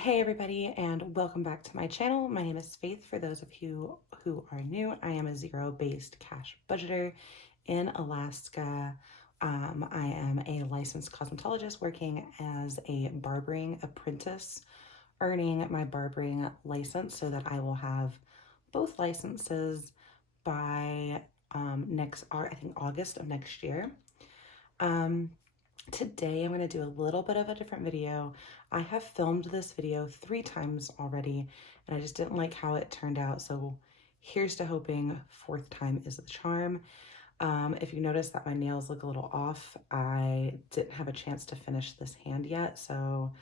Hey everybody, and welcome back to my channel. My name is Faith. For those of you who are new, I am a zero-based cash budgeter in Alaska. I am a licensed cosmetologist working as a barbering apprentice, earning my barbering license so that I will have both licenses by I think August of next year. Today I'm going to do a little bit of a different video. I have filmed this video 3 times already and I just didn't like how it turned out, so here's to hoping fourth time is the charm. If you notice that my nails look a little off, I didn't have a chance to finish this hand yet, so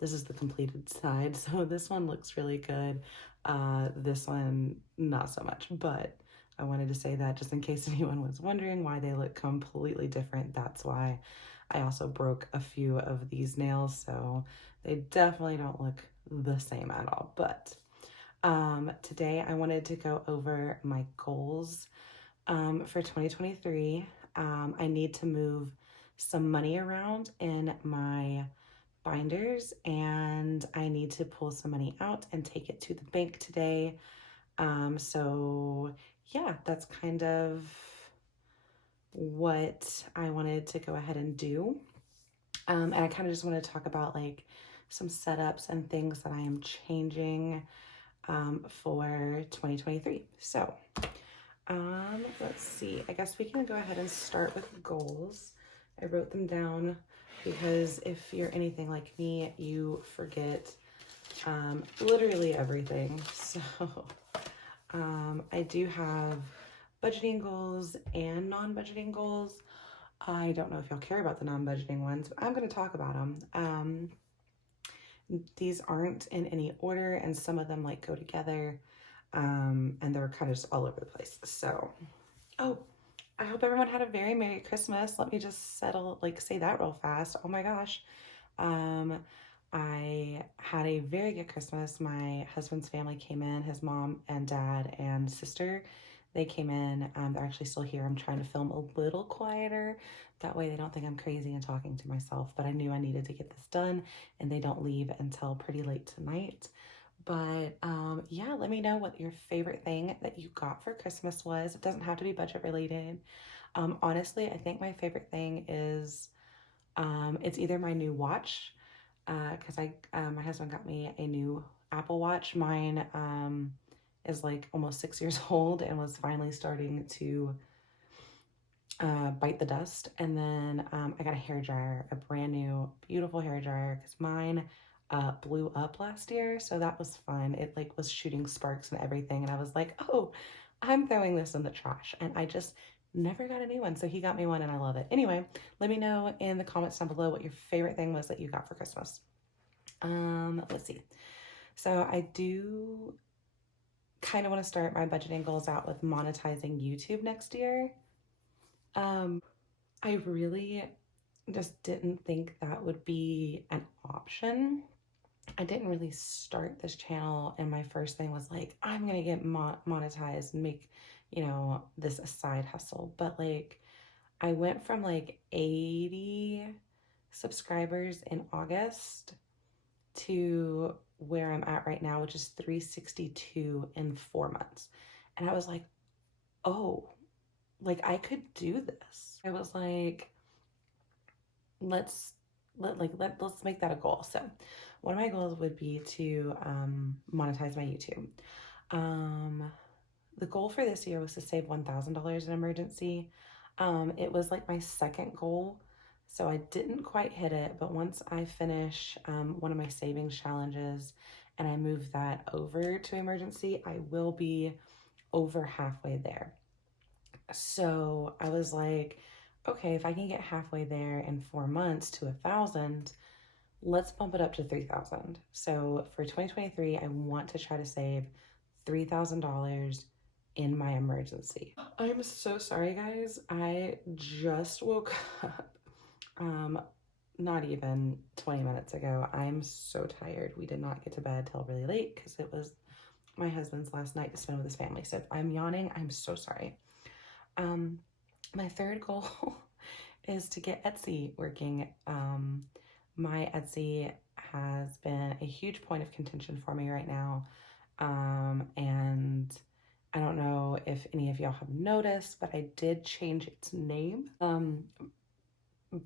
this is the completed side. So this one looks really good. This one not so much, but I wanted to say that just in case anyone was wondering why they look completely different. That's why. I also broke a few of these nails, so they definitely don't look the same at all. But today I wanted to go over my goals for 2023. I need to move some money around in my binders and I need to pull some money out and take it to the bank today. So yeah, that's kind of what I wanted to go ahead and do. And I kind of just want to talk about like some setups and things that I am changing for 2023. So let's see, I guess we can go ahead and start with goals. I wrote them down because if you're anything like me, you forget literally everything. So I do have budgeting goals and non-budgeting goals. I don't know if y'all care about the non-budgeting ones, but I'm going to talk about them. These aren't in any order, and some of them like go together, and they're kind of just all over the place. So, oh, I hope everyone had a very Merry Christmas. Let me just say that real fast. Oh my gosh. I had a very good Christmas. My husband's family came in, his mom and dad and sister. They came in. They're actually still here. I'm trying to film a little quieter. That way they don't think I'm crazy and talking to myself. But I knew I needed to get this done and they don't leave until pretty late tonight. But yeah, let me know what your favorite thing that you got for Christmas was. It doesn't have to be budget related. Honestly, I think my favorite thing is it's either my new watch, because my husband got me a new Apple Watch. Mine is like almost 6 years old and was finally starting to bite the dust. And then I got a hair dryer, a brand new beautiful hair dryer, because mine blew up last year, so that was fun. It like was shooting sparks and everything, and I was like, oh, I'm throwing this in the trash, and I just never got a new one, so he got me one and I love it. Anyway, let me know in the comments down below what your favorite thing was that you got for Christmas. Let's see. So I do kind of want to start my budgeting goals out with monetizing YouTube next year. I really just didn't think that would be an option. I didn't really start this channel and my first thing was like, I'm gonna get monetized and make, this a side hustle. But like, I went from like 80 subscribers in August to where I'm at right now, which is 362 in 4 months. And I was like, oh, like I could do this. I was like, let's make that a goal. So one of my goals would be to monetize my YouTube. The goal for this year was to save $1,000 in emergency. It was like my second goal, so I didn't quite hit it, but once I finish one of my savings challenges and I move that over to emergency, I will be over halfway there. So I was like, okay, if I can get halfway there in 4 months to 1,000, let's bump it up to 3,000. So for 2023, I want to try to save $3,000 in my emergency. I'm so sorry, guys. I just woke up, not even 20 minutes ago. I'm so tired. We did not get to bed till really late because it was my husband's last night to spend with his family. So if I'm yawning, I'm so sorry. My third goal is to get Etsy working. my Etsy has been a huge point of contention for me right now. And I don't know if any of y'all have noticed, but I did change its name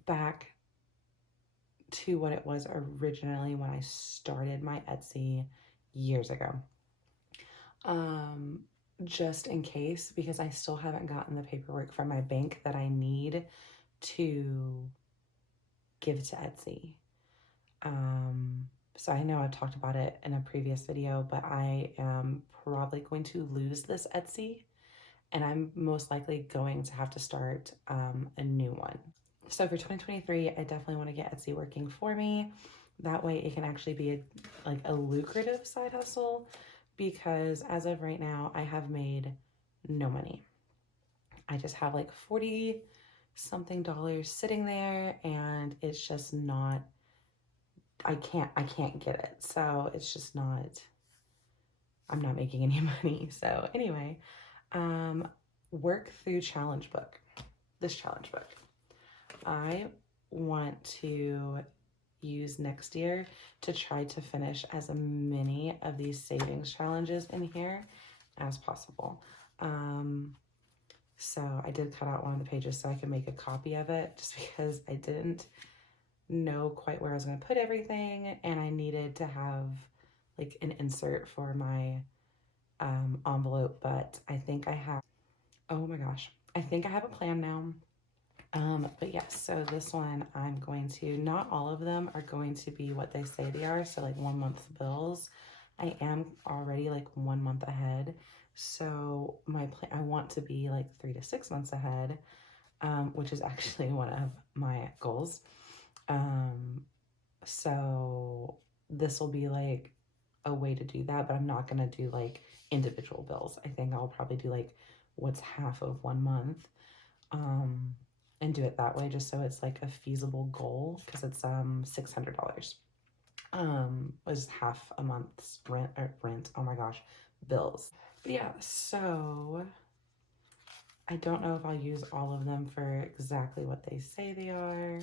back to what it was originally when I started my Etsy years ago. Just in case, because I still haven't gotten the paperwork from my bank that I need to give to Etsy. So I know I've talked about it in a previous video, but I am probably going to lose this Etsy, and I'm most likely going to have to start a new one. So for 2023, I definitely want to get Etsy working for me. That way it can actually be like a lucrative side hustle, because as of right now, I have made no money. I just have like 40 something dollars sitting there, and it's just not, I can't get it. So it's just not, I'm not making any money. So anyway, work through challenge book. This challenge book, I want to use next year to try to finish as many of these savings challenges in here as possible. So I did cut out one of the pages so I could make a copy of it, just because I didn't know quite where I was going to put everything, and I needed to have like an insert for my envelope. But I think I have, oh my gosh, I think I have a plan now. But yes, so this one I'm going to, not all of them are going to be what they say they are. So like 1 month bills, I am already like 1 month ahead. So my plan, I want to be like 3 to 6 months ahead, which is actually one of my goals. So this will be like a way to do that, but I'm not going to do like individual bills. I think I'll probably do like what's half of 1 month. And do it that way, just so it's like a feasible goal, because it's $600 was half a month's rent, oh my gosh, bills. But yeah, so I don't know if I'll use all of them for exactly what they say they are,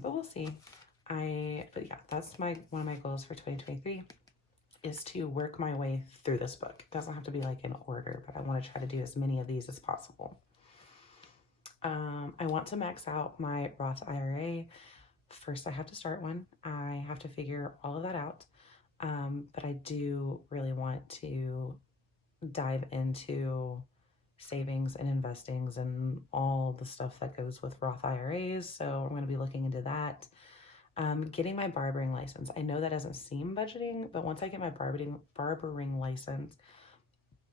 but we'll see. But yeah, that's one of my goals for 2023 is to work my way through this book. It doesn't have to be like in order, but I want to try to do as many of these as possible. I want to max out my Roth IRA. First, I have to start one. I have to figure all of that out. But I do really want to dive into savings and investings and all the stuff that goes with Roth IRAs. So I'm going to be looking into that. Getting my barbering license. I know that doesn't seem budgeting, but once I get my barbering license,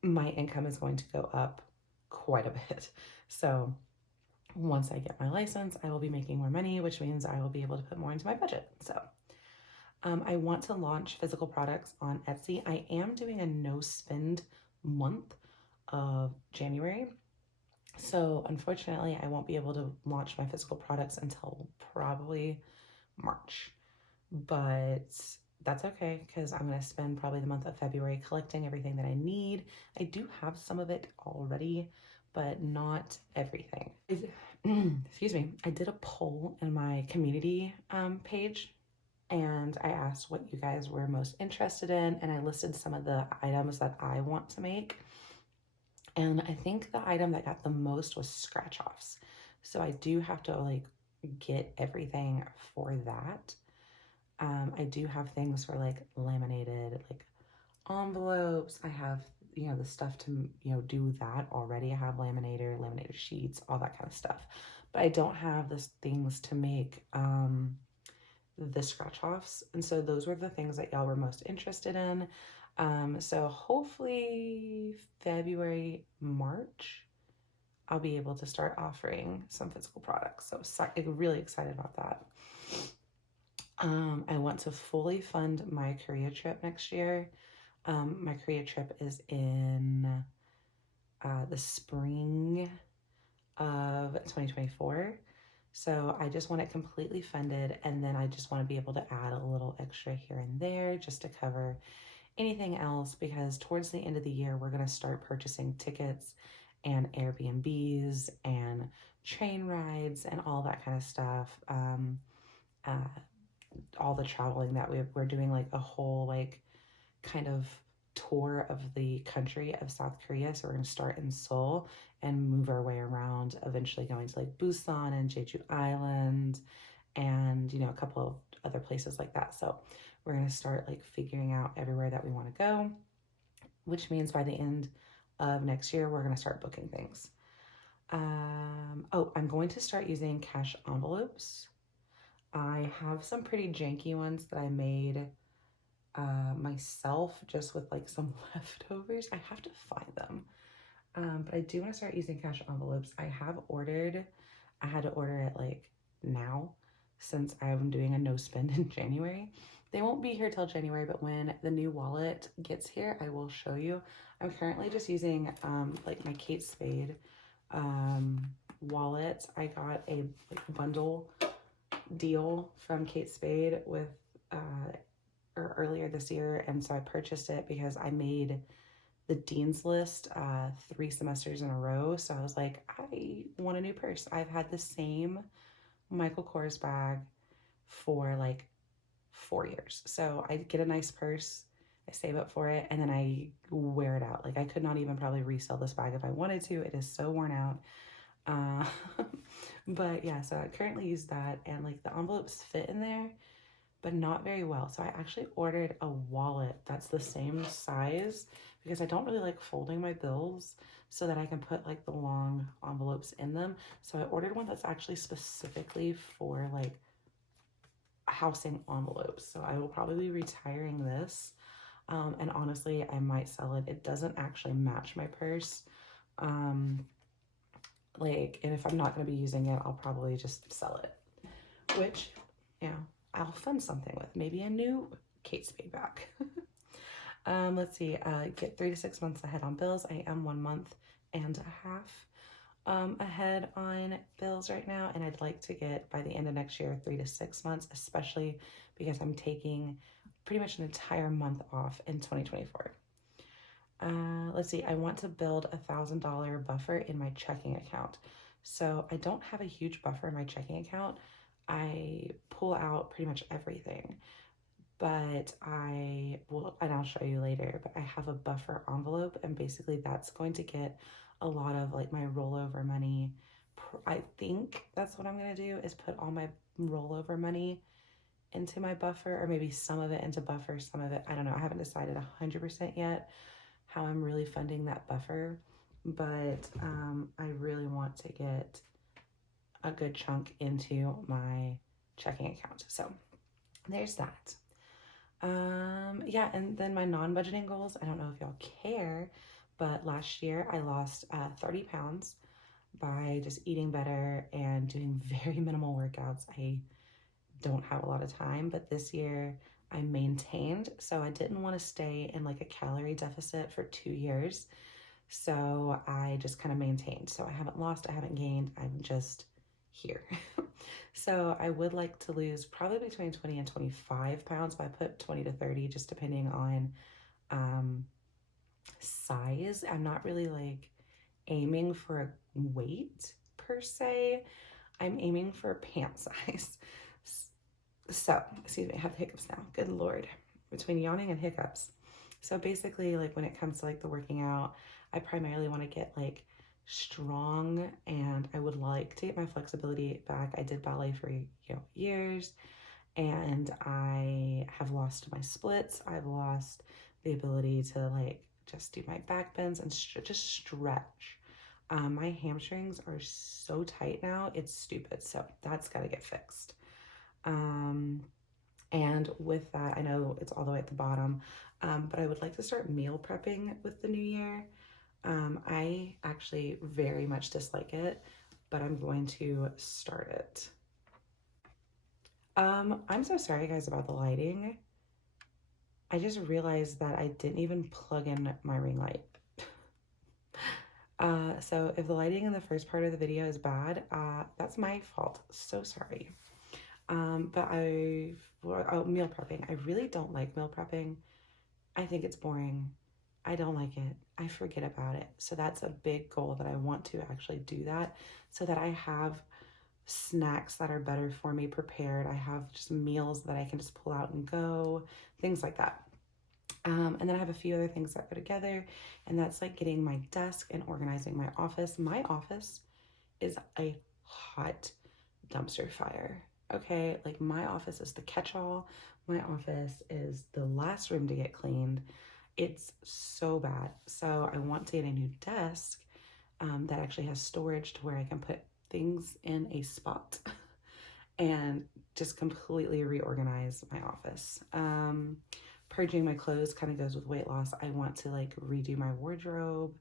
my income is going to go up quite a bit. So once I get my license, I will be making more money, which means I will be able to put more into my budget. So I want to launch physical products on Etsy. I am doing a no spend month of January. So unfortunately, I won't be able to launch my physical products until probably March. But that's okay, because I'm going to spend probably the month of February collecting everything that I need. I do have some of it already, but not everything. Excuse me. I did a poll in my community page, and I asked what you guys were most interested in, and I listed some of the items that I want to make. And I think the item that got the most was scratch offs. So I do have to like get everything for that. I do have things for like laminated like envelopes. I have, the stuff to, do that already. I have laminated sheets, all that kind of stuff. But I don't have the things to make the scratch offs. And so those were the things that y'all were most interested in. So hopefully February, March, I'll be able to start offering some physical products. So really excited about that. I want to fully fund my Korea trip next year. My Korea trip is in the spring of 2024. So I just want it completely funded, and then I just want to be able to add a little extra here and there just to cover anything else, because towards the end of the year, we're going to start purchasing tickets and Airbnbs and train rides and all that kind of stuff. all the traveling that we're doing, like a whole like kind of tour of the country of South Korea. So we're going to start in Seoul and move our way around, eventually going to like Busan and Jeju Island and, you know, a couple of other places like that. So we're going to start like figuring out everywhere that we want to go, which means by the end of next year, we're going to start booking things. Oh, I'm going to start using cash envelopes. I have some pretty janky ones that I made myself just with like some leftovers. I have to find them. But I do want to start using cash envelopes. I had to order it like now since I'm doing a no spend in January. They won't be here till January, but when the new wallet gets here, I will show you. I'm currently just using like my Kate Spade wallet. I got a like bundle deal from Kate Spade with or earlier this year, and so I purchased it because I made the dean's list 3 semesters in a row. So I was like, I want a new purse. I've had the same Michael Kors bag for like 4 years. So I get a nice purse, I save up for it, and then I wear it out. Like I could not even probably resell this bag if I wanted to. It is so worn out. But yeah, so I currently use that, and like the envelopes fit in there, but not very well. So I actually ordered a wallet that's the same size because I don't really like folding my bills, so that I can put like the long envelopes in them. So I ordered one that's actually specifically for like housing envelopes. So I will probably be retiring this. And honestly, I might sell it. It doesn't actually match my purse. Like, and if I'm not going to be using it, I'll probably just sell it, which, you know, I'll fund something with. Maybe a new Kate Spade bag. Let's see, get 3 to 6 months ahead on bills. I am 1 month and a half ahead on bills right now, and I'd like to get by the end of next year 3 to 6 months, especially because I'm taking pretty much an entire month off in 2024. Let's see, I want to build $1,000 buffer in my checking account. So I don't have a huge buffer in my checking account. I pull out pretty much everything, but I will, and I'll show you later, but I have a buffer envelope, and basically that's going to get a lot of like my rollover money. I think that's what I'm going to do, is put all my rollover money into my buffer, or maybe some of it into buffer, some of it, I don't know. I haven't decided 100% yet how I'm really funding that buffer, but I really want to get a good chunk into my checking account. So there's that. Yeah, and then my non-budgeting goals, I don't know if y'all care, but last year I lost 30 pounds by just eating better and doing very minimal workouts. I don't have a lot of time, but this year I maintained. So I didn't want to stay in like a calorie deficit for 2 years. So I just kind of maintained. So I haven't lost, I haven't gained, I'm just here. So I would like to lose probably between 20 and 25 pounds, but I put 20 to 30 just depending on size. I'm not really like aiming for a weight per se. I'm aiming for a pant size. So, excuse me, I have the hiccups now. Good Lord. Between yawning and hiccups. So basically, like when it comes to like the working out, I primarily want to get like strong, and I would like to get my flexibility back. I did ballet for, you know, years, and I have lost my splits. I've lost the ability to like just do my back bends and just stretch. My hamstrings are so tight now, it's stupid. So that's got to get fixed. And with that, I know it's all the way at the bottom, but I would like to start meal prepping with the new year. I actually very much dislike it, but I'm going to start it. I'm so sorry guys about the lighting. I just realized that I didn't even plug in my ring light. So if the lighting in the first part of the video is bad, that's my fault. So sorry. But meal prepping. I really don't like meal prepping. I think it's boring. I don't like it. I forget about it. So that's a big goal, that I want to actually do that, so that I have snacks that are better for me prepared. I have just meals that I can just pull out and go, things like that. And then I have a few other things that go together, and that's like getting my desk and organizing my office. My office is a hot dumpster fire. Okay, like my office is the catch-all. My office is the last room to get cleaned. It's so bad. So I want to get a new desk that actually has storage to where I can put things in a spot and just completely reorganize my office. Purging my clothes kind of goes with weight loss. I want to like redo my wardrobe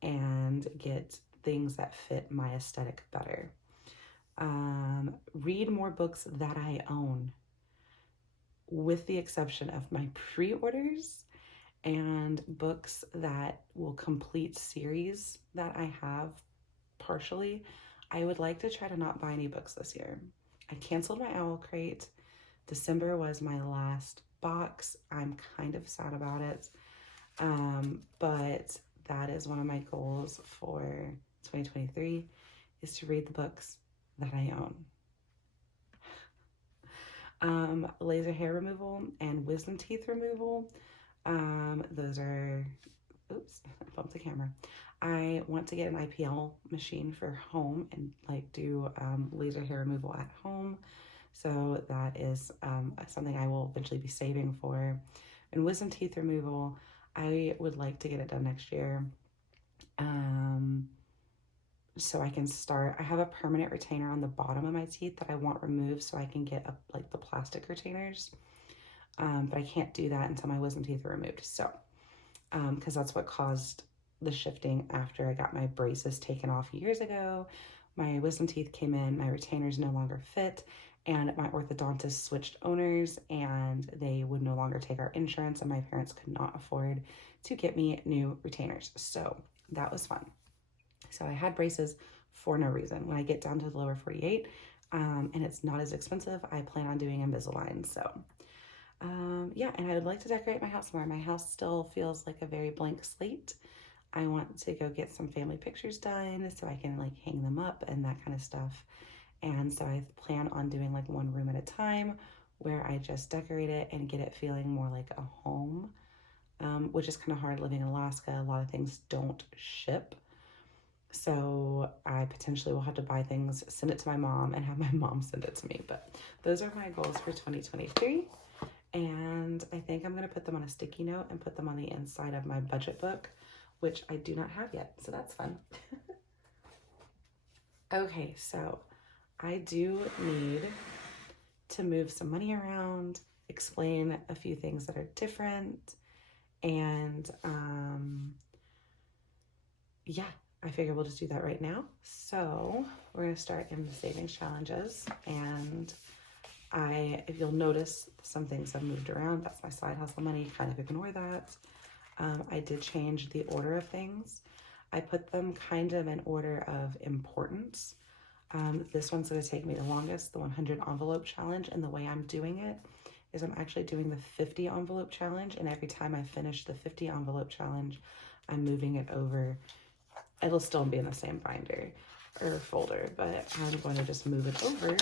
and get things that fit my aesthetic better. Read more books that I own, with the exception of my pre-orders and books that will complete series that I have partially. I would like to try to not buy any books this year. I canceled my Owl Crate. December was my last box. I'm kind of sad about it. But that is one of my goals for 2023 is to read the books that I own. Laser hair removal and wisdom teeth removal. Those are, oops, I bumped the camera. I want to get an IPL machine for home and like do laser hair removal at home. So that is something I will eventually be saving for. And wisdom teeth removal, I would like to get it done next year. So I can start. I have a permanent retainer on the bottom of my teeth that I want removed so I can get like the plastic retainers. But I can't do that until my wisdom teeth are removed. So, because that's what caused the shifting after I got my braces taken off years ago. My wisdom teeth came in, my retainers no longer fit, and my orthodontist switched owners and they would no longer take our insurance, and my parents could not afford to get me new retainers. So that was fun. So I had braces for no reason. When I get down to the lower 48, and it's not as expensive, I plan on doing Invisalign. So yeah, and I would like to decorate my house more. My house still feels like a very blank slate. I want to go get some family pictures done so I can like hang them up and that kind of stuff. And so I plan on doing like one room at a time where I just decorate it and get it feeling more like a home, which is kind of hard living in Alaska. A lot of things don't ship. So I potentially will have to buy things, send it to my mom, and have my mom send it to me. But those are my goals for 2023. And I think I'm going to put them on a sticky note and put them on the inside of my budget book, which I do not have yet. So that's fun. Okay, so I do need to move some money around, explain a few things that are different, and yeah, I figure we'll just do that right now. So we're going to start in the savings challenges, and if you'll notice, some things have moved around. That's my side hustle money. Kind of ignore that. I did change the order of things. I put them kind of in order of importance. This one's going to take me the longest, the 100 envelope challenge. And the way I'm doing it is I'm actually doing the 50 envelope challenge. And every time I finish the 50 envelope challenge, I'm moving it over. It'll still be in the same binder or folder, but I'm going to just move it over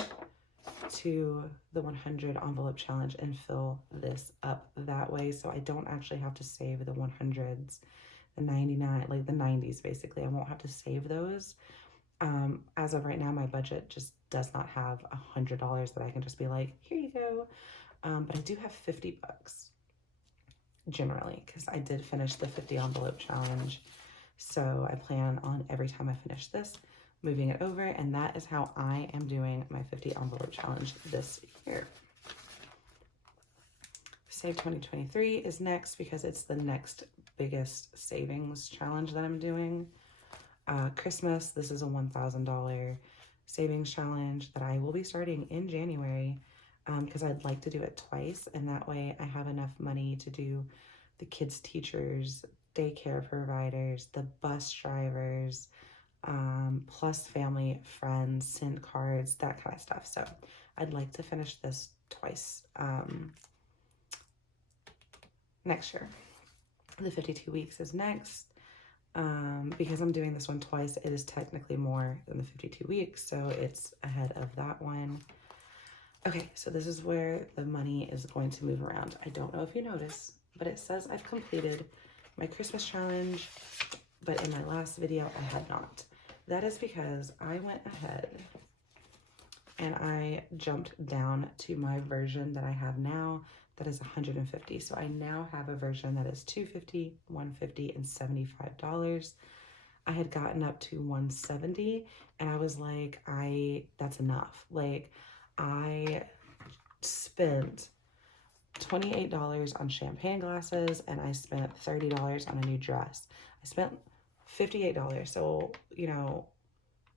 to the 100 envelope challenge and fill this up that way, so I don't actually have to save the 100s, the 99, like the 90s basically. I won't have to save those. As of right now, my budget just does not have $100 that I can just be like, here you go. But I do have 50 bucks generally, because I did finish the 50 envelope challenge. So I plan on every time I finish this, moving it over, and that is how I am doing my 50 envelope challenge this year. Save 2023 is next because it's the next biggest savings challenge that I'm doing. Christmas, this is a $1,000 savings challenge that I will be starting in January because I'd like to do it twice, and that way I have enough money to do the kids' teachers, daycare providers, the bus drivers, plus family, friends, send cards, that kind of stuff. So I'd like to finish this twice next year. The 52 weeks is next. Because I'm doing this one twice, it is technically more than the 52 weeks, so it's ahead of that one. Okay, so this is where the money is going to move around. I don't know if you notice, but it says I've completed my Christmas challenge, but in my last video, I had not. That is because I went ahead and I jumped down to my version that I have now that is 150. So I now have a version that is 250, 150, and $75. I had gotten up to 170 and I was like, that's enough. Like, I spent $28 on champagne glasses and I spent $30 on a new dress. I spent $58. So, you know,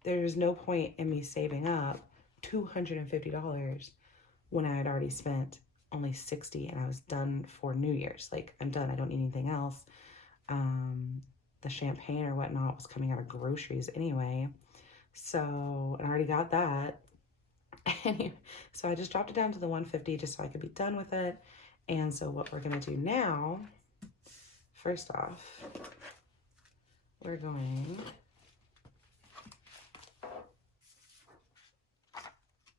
there's no point in me saving up $250 when I had already spent only $60 and I was done for New Year's. Like, I'm done. I don't need anything else. The champagne or whatnot was coming out of groceries anyway. So, and I already got that. Anyway, so I just dropped it down to the 150 just so I could be done with it. And so what we're going to do now, first off, we're going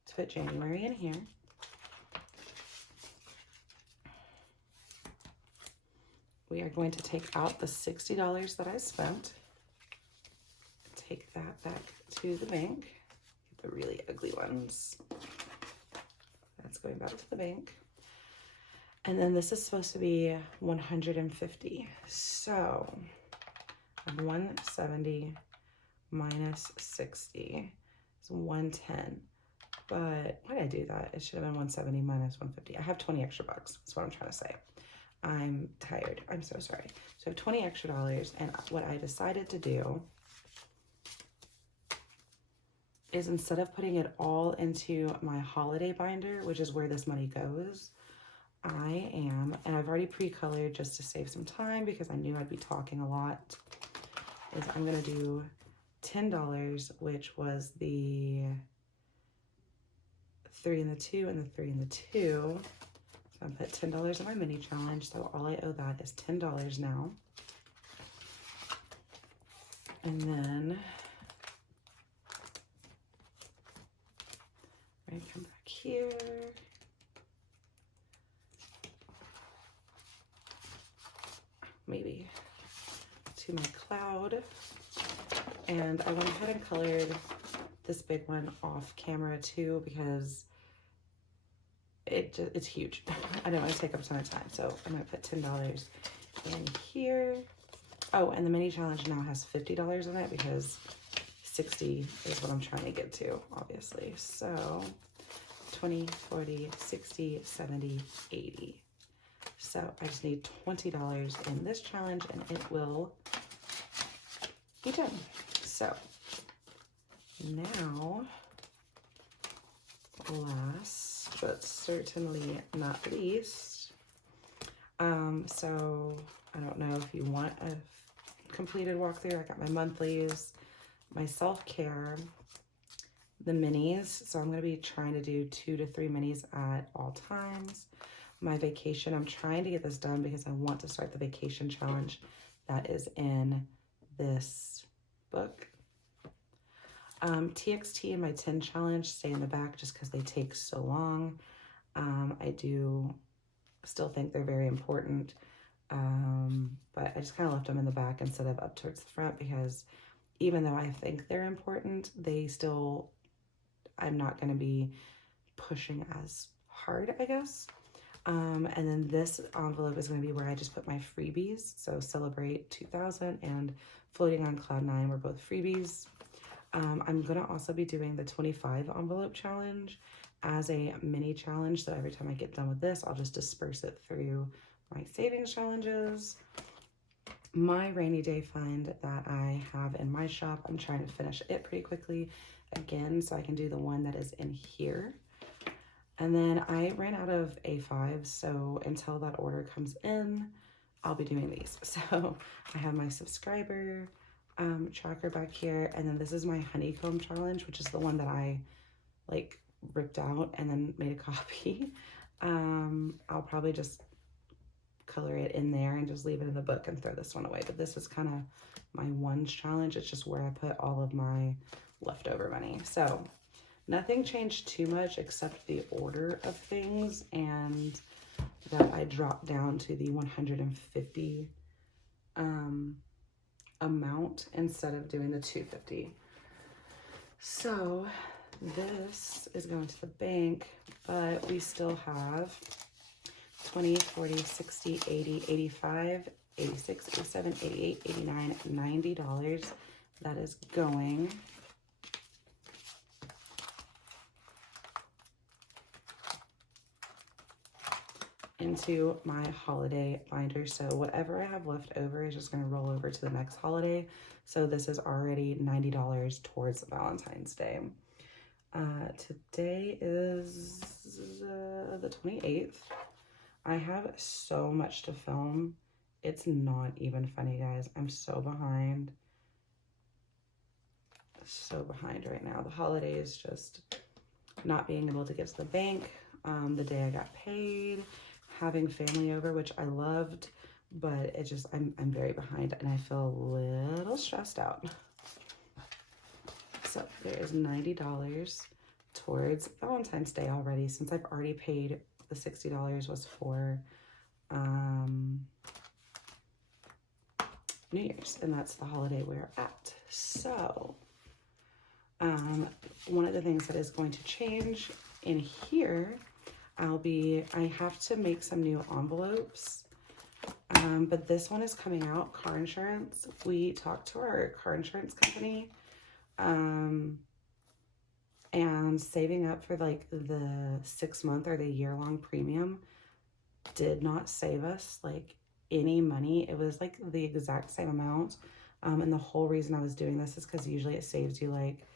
to put January in here. We are going to take out the $60 that I spent. Take that back to the bank. Get the really ugly ones. That's going back to the bank. And then this is supposed to be 150. So 170 minus 60 is 110. But why did I do that? It should have been 170 minus 150. I have 20 extra bucks. That's what I'm trying to say. I'm tired. I'm so sorry. So I have 20 extra dollars. And what I decided to do is instead of putting it all into my holiday binder, which is where this money goes, and I've already pre-colored just to save some time because I knew I'd be talking a lot, is I'm going to do $10, which was the 3 and the 2 and the 3 and the 2. So I put $10 in my mini challenge, so all I owe that is $10 now. And then I'm going to come back here. Maybe to my cloud. And I went ahead and colored this big one off camera too because it's huge. I don't want to take up a ton of time. So I'm going to put $10 in here. Oh, and the mini challenge now has $50 in it because 60 is what I'm trying to get to, obviously. So 20, 40, 60, 70, 80. So I just need $20 in this challenge and it will be done. So now, last but certainly not least, so I don't know if you want a completed walkthrough. I got my monthlies, my self-care, the minis. So I'm going to be trying to do 2 to 3 minis at all times. My vacation, I'm trying to get this done because I want to start the vacation challenge that is in this book. TXT and my 10 challenge stay in the back just because they take so long. I do still think they're very important, but I just kind of left them in the back instead of up towards the front because even though I think they're important, I'm not going to be pushing as hard, I guess. And then this envelope is going to be where I just put my freebies. So Celebrate 2000 and Floating on Cloud 9 were both freebies. I'm going to also be doing the 25 envelope challenge as a mini challenge. So every time I get done with this, I'll just disperse it through my savings challenges. My rainy day fund that I have in my shop, I'm trying to finish it pretty quickly again so I can do the one that is in here. And then I ran out of A5, so until that order comes in, I'll be doing these. So I have my subscriber tracker back here, and then this is my honeycomb challenge, which is the one that I like ripped out and then made a copy. I'll probably just color it in there and just leave it in the book and throw this one away. But this is kind of my ones challenge. It's just where I put all of my leftover money. So nothing changed too much except the order of things, and that I dropped down to the 150 amount instead of doing the 250. So this is going to the bank, but we still have 20, 40, 60, 80, 85, 86, 87, 88, 89, $90. That is going into my holiday binder. So whatever I have left over is just going to roll over to the next holiday. So this is already $90 towards Valentine's Day. Today is the 28th. I have so much to film. It's not even funny, guys. I'm so behind. So behind right now. The holiday is just not being able to get to the bank. The day I got paid, having family over, which I loved, but it just, I'm very behind and I feel a little stressed out. So there is $90 towards Valentine's Day already, since I've already paid. The $60 was for New Year's, and that's the holiday we're at. So one of the things that is going to change in here, I have to make some new envelopes, but this one is coming out, car insurance. We talked to our car insurance company, and saving up for like the 6-month or the year-long premium did not save us like any money. It was like the exact same amount. And the whole reason I was doing this is because usually it saves you like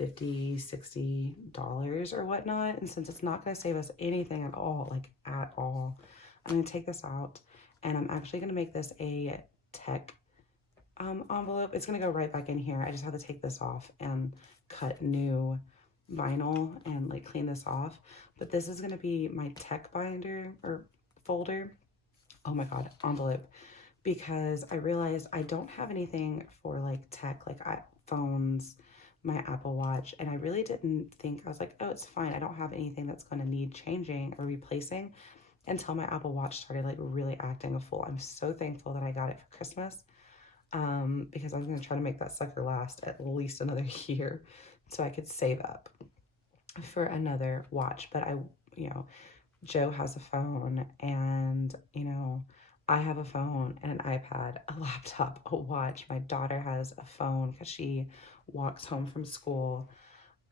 $50, $60 or whatnot. And since it's not going to save us anything at all, like at all, I'm going to take this out and I'm actually going to make this a tech envelope. It's going to go right back in here. I just have to take this off and cut new vinyl and like clean this off. But this is going to be my tech binder or folder. Oh my God, envelope. Because I realized I don't have anything for like tech, like iPhones, my Apple Watch, and I really didn't think, I was like, oh, it's fine. I don't have anything that's going to need changing or replacing, until my Apple Watch started like really acting a fool. I'm so thankful that I got it for Christmas, because I was going to try to make that sucker last at least another year so I could save up for another watch. But Joe has a phone, and I have a phone and an iPad, a laptop, a watch. My daughter has a phone because she walks home from school,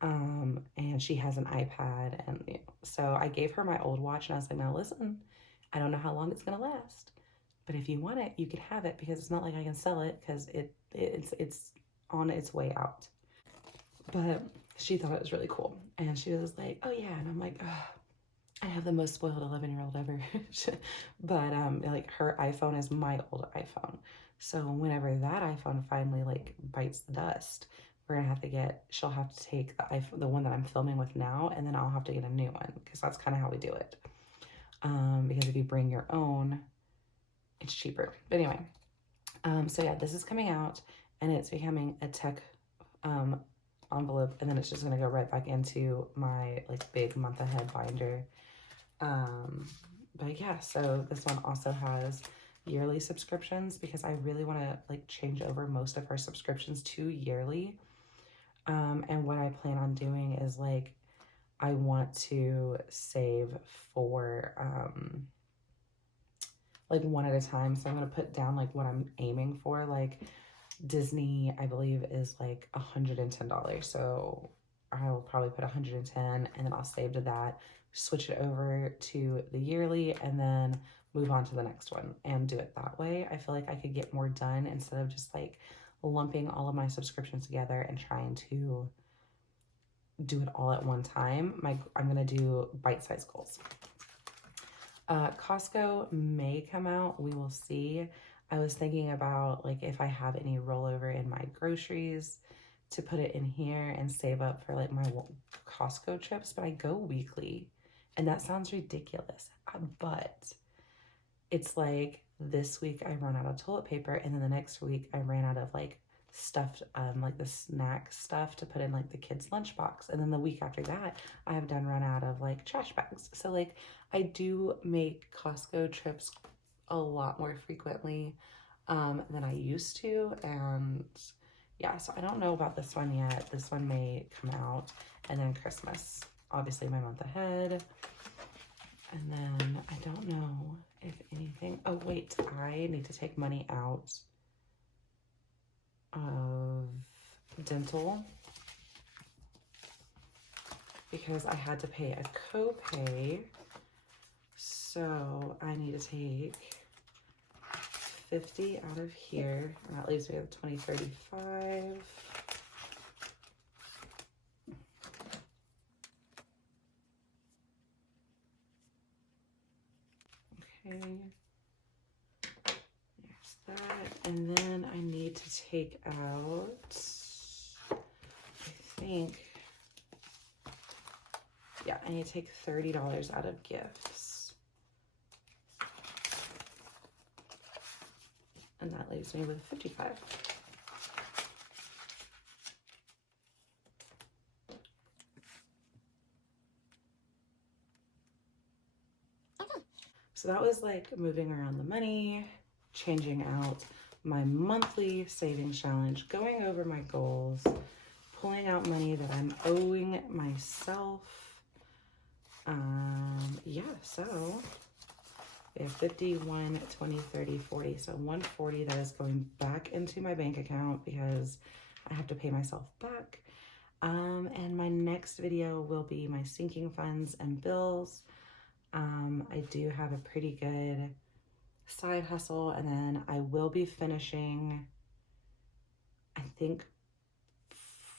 and she has an iPad. And so I gave her my old watch, and I was like, now listen, I don't know how long it's gonna last, but if you want it, you can have it, because it's not like I can sell it, because it's on its way out. But she thought it was really cool, and she was like, oh yeah. And I'm like, oh, I have the most spoiled 11-year-old ever. But like her iPhone is my old iPhone. So whenever that iPhone finally like bites the dust, she'll have to take the iPhone, the one that I'm filming with now, and then I'll have to get a new one, because that's kind of how we do it. Because if you bring your own, it's cheaper. But anyway, so yeah, this is coming out and it's becoming a tech envelope, and then it's just gonna go right back into my like big month ahead binder. But yeah, so this one also has yearly subscriptions, because I really want to like change over most of her subscriptions to yearly. And what I plan on doing is like, I want to save for like one at a time. So I'm going to put down like what I'm aiming for. Like Disney, I believe, is like $110. So I will probably put 110, and then I'll save to that, switch it over to the yearly, and then move on to the next one and do it that way. I feel like I could get more done instead of just like lumping all of my subscriptions together and trying to do it all at one time. I'm gonna do bite-sized goals. Costco may come out, we will see. I was thinking about like if I have any rollover in my groceries to put it in here and save up for like my Costco trips, but I go weekly, and that sounds ridiculous, but it's like this week I run out of toilet paper, and then the next week I ran out of like stuffed like the snack stuff to put in like the kids lunchbox, and then the week after that I have done run out of like trash bags. So like I do make Costco trips a lot more frequently than I used to, and yeah, so I don't know about this one yet. This one may come out, and then Christmas, obviously my month ahead. And then I don't know if anything, oh wait, I need to take money out of dental because I had to pay a copay. So I need to take 50 out of here, and that leaves me with 2035. Okay, there's that, and then I need to take out, I think, yeah, I need to take $30 out of gifts. And that leaves me with 55. So that was like moving around the money, changing out my monthly savings challenge, going over my goals, pulling out money that I'm owing myself. Yeah, so we have 51, 20, 30, 40. So 140 that is going back into my bank account because I have to pay myself back. And my next video will be my sinking funds and bills. I do have a pretty good side hustle, and then I will be finishing, I think,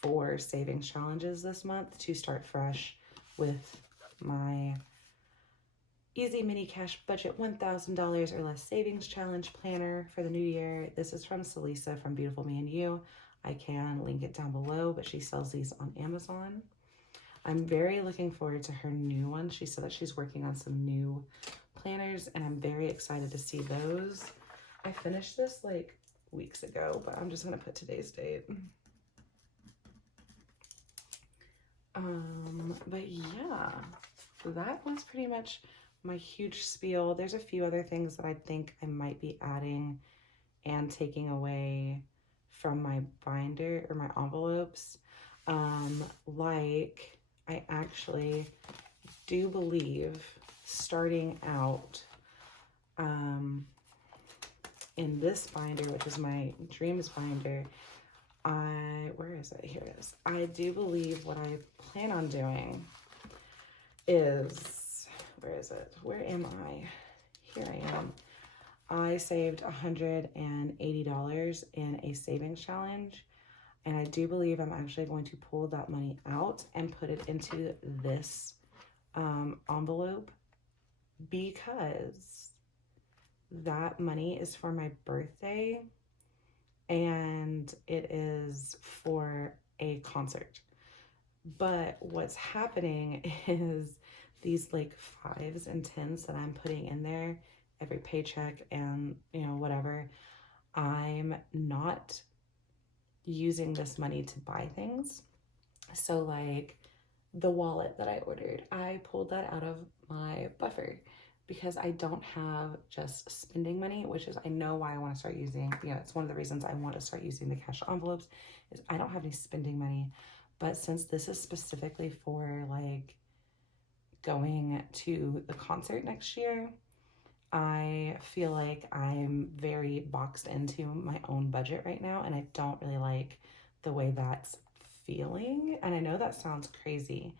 4 savings challenges this month to start fresh with my Easy Mini Cash Budget $1,000 or less savings challenge planner for the new year. This is from Celisa from Beautiful Me and You. I can link it down below, but she sells these on Amazon. I'm very looking forward to her new one. She said that she's working on some new planners, and I'm very excited to see those. I finished this like weeks ago, but I'm just gonna put today's date. But yeah, that was pretty much my huge spiel. There's a few other things that I think I might be adding and taking away from my binder or my envelopes. Like I actually do believe starting out in this binder, which is my dreams binder, where is it? Here it is. I do believe what I plan on doing is, where is it? Where am I? Here I am. I saved $180 in a savings challenge, and I do believe I'm actually going to pull that money out and put it into this envelope, because that money is for my birthday and it is for a concert. But what's happening is these like 5s and 10s that I'm putting in there every paycheck and, you know, whatever, I'm not using this money to buy things. So like the wallet that I ordered, I pulled that out of my buffer because I don't have just spending money, which is, I know why I want to start using, you know, it's one of the reasons I want to start using the cash envelopes, is I don't have any spending money. But since this is specifically for like going to the concert next year, I feel like I'm very boxed into my own budget right now, and I don't really like the way that's feeling. And I know that sounds crazy,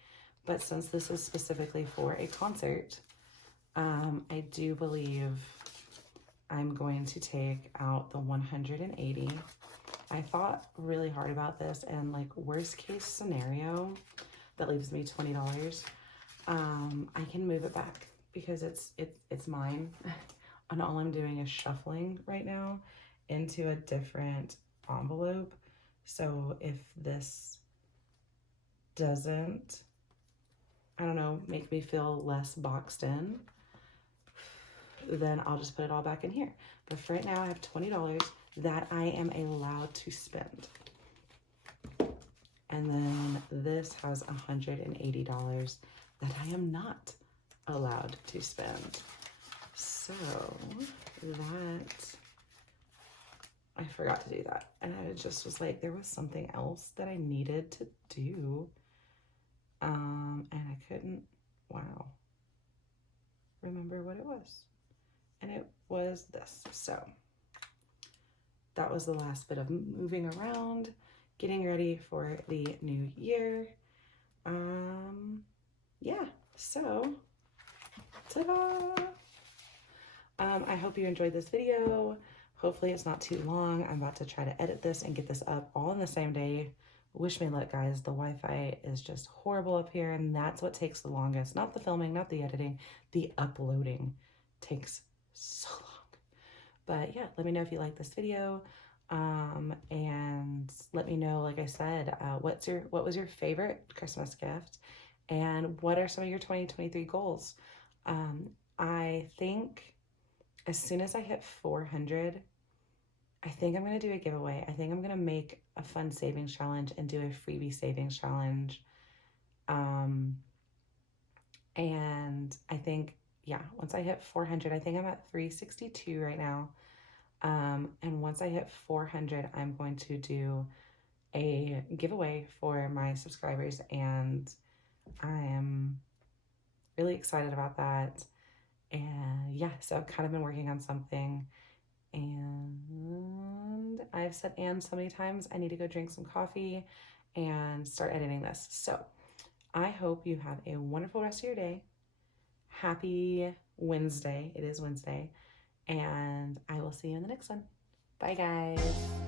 but since this is specifically for a concert, I do believe I'm going to take out the 180. I thought really hard about this, and like worst case scenario, that leaves me $20. I can move it back because it's mine. And all I'm doing is shuffling right now into a different envelope. So if this doesn't, I don't know, make me feel less boxed in, then I'll just put it all back in here. But for right now, I have $20 that I am allowed to spend. And then this has $180 that I am not allowed to spend. So that, I forgot to do that. And I just was like, there was something else that I needed to do. And I couldn't, wow, remember what it was. And it was this. So that was the last bit of moving around, getting ready for the new year. Yeah, so ta-da! I hope you enjoyed this video. Hopefully it's not too long. I'm about to try to edit this and get this up all in the same day. Wish me luck, guys. The Wi-Fi is just horrible up here, and that's what takes the longest. Not the filming, not the editing. The uploading takes so long. But yeah, let me know if you like this video. And let me know, like I said, what was your favorite Christmas gift? And what are some of your 2023 goals? I think as soon as I hit 400, I think I'm going to do a giveaway. I think I'm going to make a fun savings challenge and do a freebie savings challenge. And I think, yeah, once I hit 400, I think I'm at 362 right now. And once I hit 400, I'm going to do a giveaway for my subscribers, and I am really excited about that. And yeah, so I've kind of been working on something, and I've said and so many times. I need to go drink some coffee and start editing this. So I hope you have a wonderful rest of your day. Happy Wednesday. It is Wednesday. And I will see you in the next one. Bye, guys.